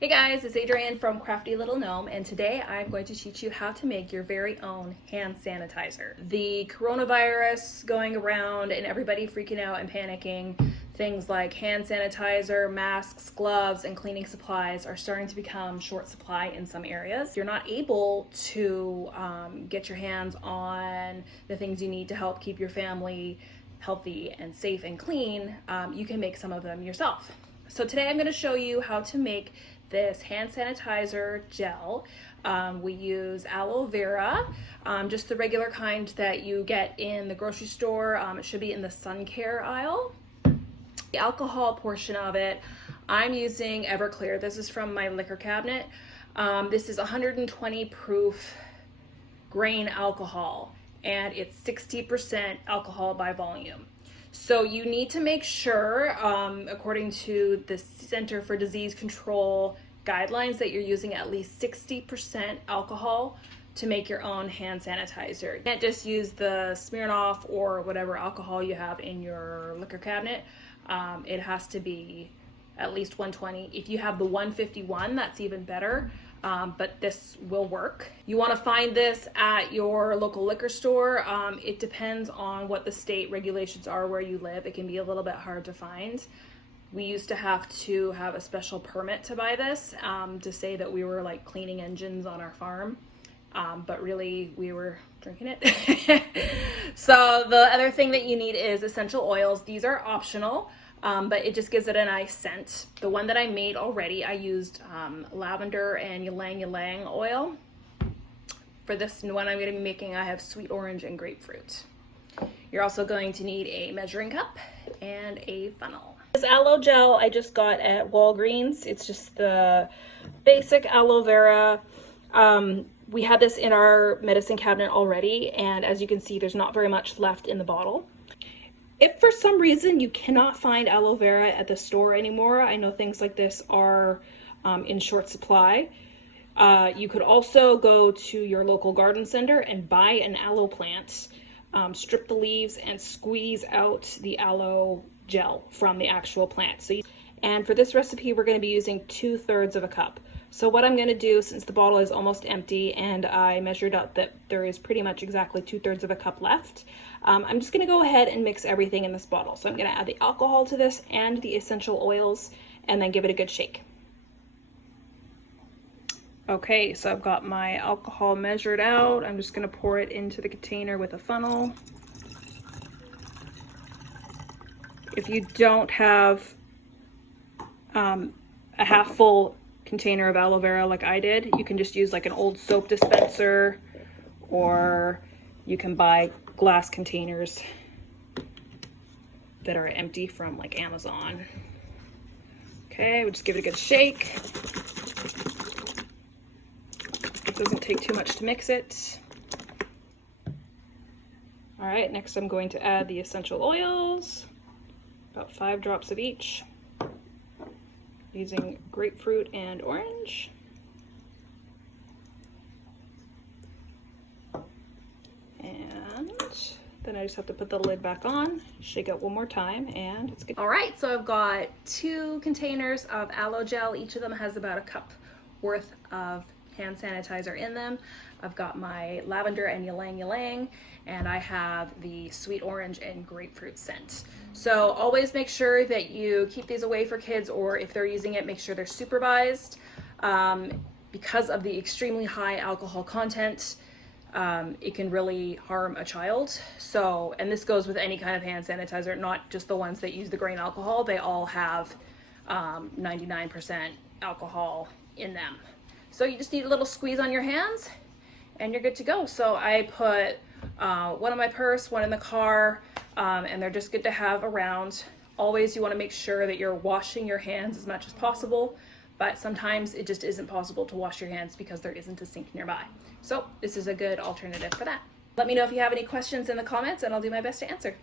Hey guys, it's Adrienne from Crafty Little Gnome, and today I'm going to teach you how to make your very own hand sanitizer. The coronavirus going around and everybody freaking out and panicking, things like hand sanitizer, masks, gloves, and cleaning supplies are starting to become short supply in some areas. If you're not able to get your hands on the things you need to help keep your family healthy and safe and clean, you can make some of them yourself. So today I'm going to show you how to make this hand sanitizer gel. We use aloe vera, just the regular kind that you get in the grocery store. It should be in the sun care aisle. The alcohol portion of it, I'm using Everclear. This is from my liquor cabinet. This is 120 proof grain alcohol, and it's 60% alcohol by volume. So you need to make sure, according to the Center for Disease Control guidelines, that you're using at least 60% alcohol to make your own hand sanitizer. You can't just use the Smirnoff or whatever alcohol you have in your liquor cabinet. It has to be at least 120. If you have the 151, that's even better. But this will work. You want to find this at your local liquor store. It depends on what the state regulations are where you live. It can be a little bit hard to find. We used to have a special permit to buy this, to say that we were like cleaning engines on our farm. But really we were drinking it. So the other thing that you need is essential oils. These are optional. But it just gives it a nice scent. The one that I made already, I used lavender and ylang ylang oil. For this one I'm going to be making, I have sweet orange and grapefruit. You're also going to need a measuring cup and a funnel. This aloe gel I just got at Walgreens. It's just the basic aloe vera. We had this in our medicine cabinet already, and as you can see, there's not very much left in the bottle. If for some reason you cannot find aloe vera at the store anymore, I know things like this are in short supply, you could also go to your local garden center and buy an aloe plant, strip the leaves and squeeze out the aloe gel from the actual plant. And for this recipe, we're going to be using 2/3 of a cup. So what I'm going to do, since the bottle is almost empty and I measured out that there is pretty much exactly 2/3 of a cup left, I'm just going to go ahead and mix everything in this bottle. So I'm going to add the alcohol to this and the essential oils and then give it a good shake. Okay, so I've got my alcohol measured out. I'm just going to pour it into the container with a funnel. If you don't have a half full container of aloe vera like I did, you can just use like an old soap dispenser, or you can buy glass containers that are empty from like Amazon. Okay, we'll just give it a good shake. It doesn't take too much to mix it. All right, next I'm going to add the essential oils, about 5 drops of each, using grapefruit and orange. And then I just have to put the lid back on, shake it one more time, and it's good. All right, so I've got 2 containers of aloe gel. Each of them has about a cup worth of hand sanitizer in them. I've got my lavender and ylang ylang, and I have the sweet orange and grapefruit scent. So always make sure that you keep these away for kids, or if they're using it, make sure they're supervised. Because of the extremely high alcohol content, it can really harm a child. So, and this goes with any kind of hand sanitizer, not just the ones that use the grain alcohol. They all have 99% alcohol in them. So you just need a little squeeze on your hands and you're good to go. So I put one in my purse, one in the car, and they're just good to have around. Always you want to make sure that you're washing your hands as much as possible, but sometimes it just isn't possible to wash your hands because there isn't a sink nearby. So this is a good alternative for that. Let me know if you have any questions in the comments and I'll do my best to answer.